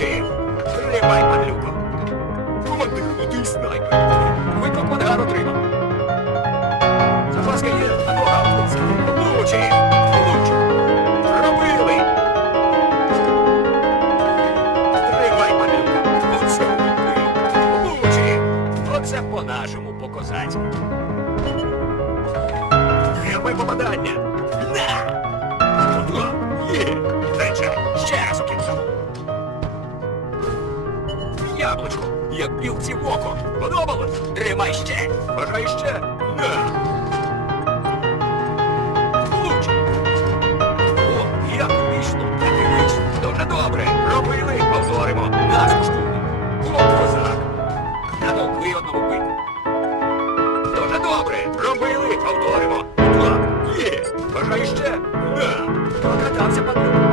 Влучи! Тримай, падлюко! Командир, ну ти снайпер! Виклик Мангар отримав! Запаска є, а то гаплиці! Влучи! Влучи! Робили! Тримай, падлюко! Оце ти! Оце по-нашому, по-козацьку! Пряме попадання! яблучко, як білці в око. Подобалось? Тримай ще. Бажай ще. На. О, як вийшло, так і. Дуже добре. Робили, повторимо. Нашу штуку. О, козак. Надо ви одному бити. Дуже добре. Робили, повторимо. Так, є. Бажай ще. На. Покатався по